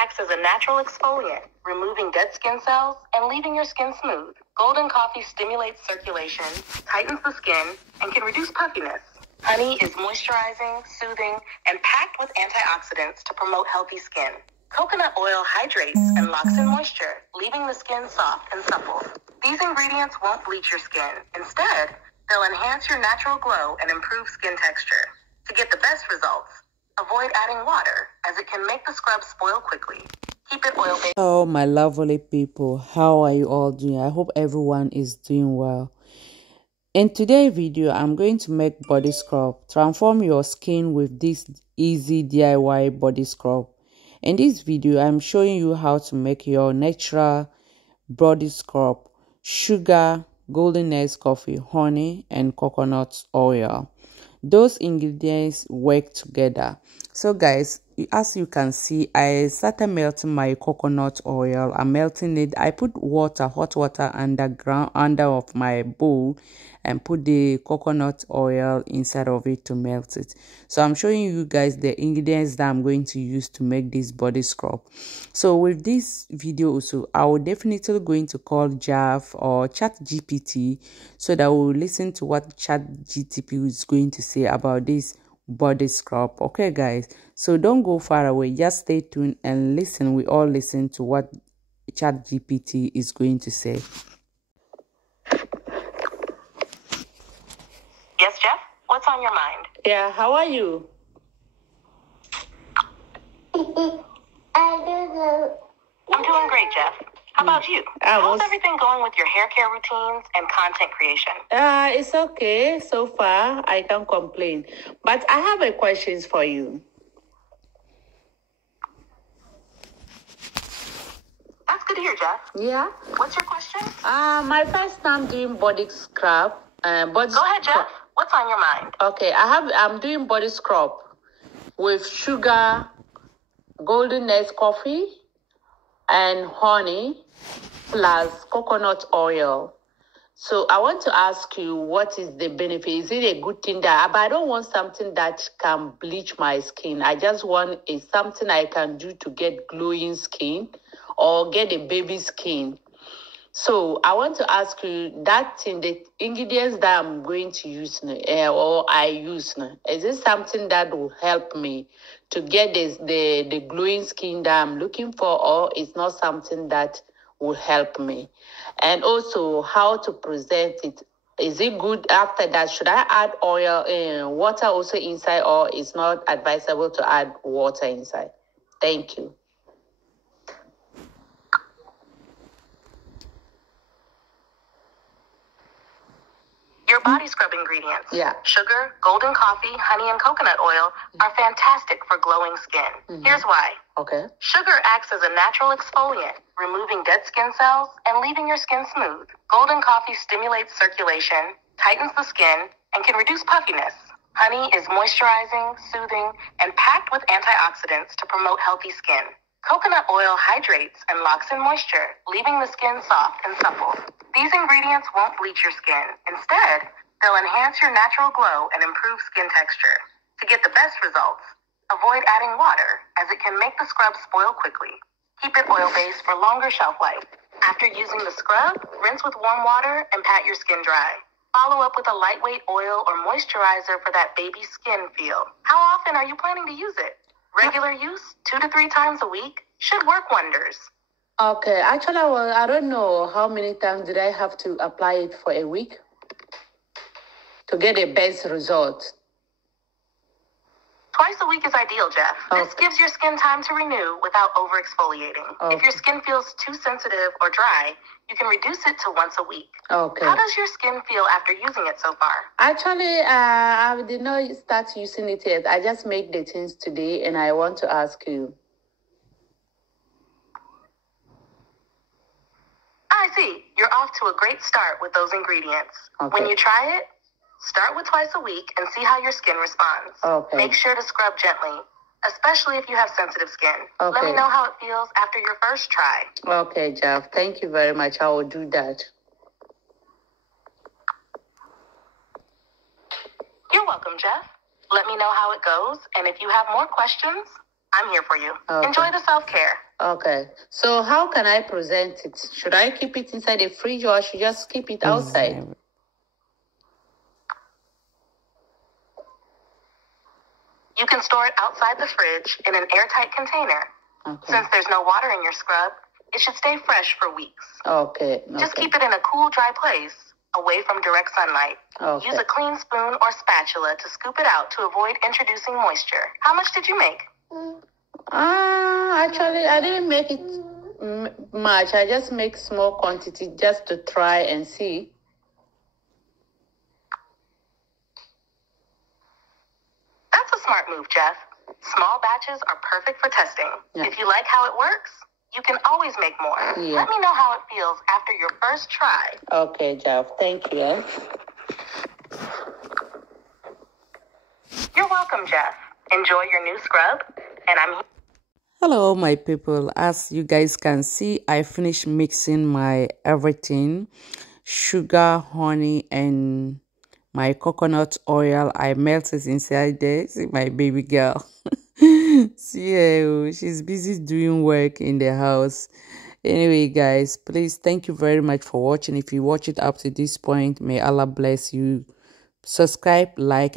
acts as a natural exfoliant, removing dead skin cells and leaving your skin smooth. Golden coffee stimulates circulation, tightens the skin, and can reduce puffiness. Honey is moisturizing, soothing, and packed with antioxidants to promote healthy skin. Coconut oil hydrates and locks in moisture, leaving the skin soft and supple. These ingredients won't bleach your skin. Instead, they'll enhance your natural glow and improve skin texture. To get the best results, avoid adding water, as it can make the scrub spoil quickly. Keep it oil-based. Oh, my lovely people, how are you all doing? I hope everyone is doing well. In today's video, I'm going to make body scrub. Transform your skin with this easy DIY body scrub. In this video, I'm showing you how to make your natural body scrub. Sugar, golden coffee, honey, and coconut oil. Those ingredients work together. So guys, as you can see, I started melting my coconut oil. I'm melting it. I put water, hot water under of my bowl and put the coconut oil inside of it to melt it. So I'm showing you guys the ingredients that I'm going to use to make this body scrub. So with this video also, I will definitely going to call Jav or ChatGPT so that we'll listen to what ChatGPT is going to say about this body scrub. Okay guys, so don't go far away, just stay tuned and listen. We all listen to what ChatGPT is going to say. Yes, Jeff? What's on your mind? Yeah, how are you? I'm doing great, Jeff. How about you? How's everything going with your hair care routines and content creation? It's okay so far. I can't complain. But I have a questions for you. That's good to hear, Jeff. Yeah. What's your question? My first time doing body scrub. Go ahead, Jeff. What's on your mind? Okay, I'm doing body scrub with sugar, golden coffee, and honey, plus coconut oil. So I want to ask you, what is the benefit? Is it a good thing that, but I don't want something that can bleach my skin. I just want something I can do to get glowing skin or get a baby skin. So I want to ask you that thing, the ingredients that I'm going to use or I use, is it something that will help me to get the glowing skin that I'm looking for, or it's not something that will help me? And also how to present it. Is it good after that? Should I add oil, water also inside, or it's not advisable to add water inside? Thank you. Your body scrub ingredients, yeah, sugar, golden coffee, honey, and coconut oil are fantastic for glowing skin. Here's why. Okay. Sugar acts as a natural exfoliant, removing dead skin cells and leaving your skin smooth. Golden coffee stimulates circulation, tightens the skin, and can reduce puffiness. Honey is moisturizing, soothing, and packed with antioxidants to promote healthy skin. Coconut oil hydrates and locks in moisture, leaving the skin soft and supple. These ingredients won't bleach your skin. Instead, they'll enhance your natural glow and improve skin texture. To get the best results, avoid adding water, as it can make the scrub spoil quickly. Keep it oil-based for longer shelf life. After using the scrub, rinse with warm water and pat your skin dry. Follow up with a lightweight oil or moisturizer for that baby skin feel. How often are you planning to use it? Regular use, 2 to 3 times a week, should work wonders. Okay, actually, I don't know how many times did I have to apply it for a week to get the best result. Twice a week is ideal, Jeff. Okay. This gives your skin time to renew without over-exfoliating. Okay. If your skin feels too sensitive or dry, you can reduce it to once a week. Okay. How does your skin feel after using it so far? Actually, I did not start using it yet. I just made the things today, and I want to ask you. I see. You're off to a great start with those ingredients. Okay. When you try it, start with twice a week and see how your skin responds. Okay. Make sure to scrub gently, especially if you have sensitive skin. Okay. Let me know how it feels after your first try. Okay, Jeff. Thank you very much. I will do that. You're welcome, Jeff. Let me know how it goes, and if you have more questions, I'm here for you. Okay. Enjoy the self-care. Okay. So how can I present it? Should I keep it inside the fridge or I should just keep it outside? Exactly. You can store it outside the fridge in an airtight container. Okay. Since there's no water in your scrub, it should stay fresh for weeks. Okay. Just keep it in a cool, dry place, away from direct sunlight. Okay. Use a clean spoon or spatula to scoop it out to avoid introducing moisture. How much did you make? Actually, I didn't make it much. I just make small quantity just to try and see. That's a smart move, Jeff. Small batches are perfect for testing. Yeah. If you like how it works, you can always make more. Yeah. Let me know how it feels after your first try. Okay, Jeff. Thank you. You're welcome, Jeff. Enjoy your new scrub, and I'm here. Hello, my people. As you guys can see, I finished mixing my everything, sugar, honey, and my coconut oil. I melted inside there. See my baby girl. See her, she's busy doing work in the house. Anyway, guys, please, thank you very much for watching. If you watch it up to this point, may Allah bless you. Subscribe, like,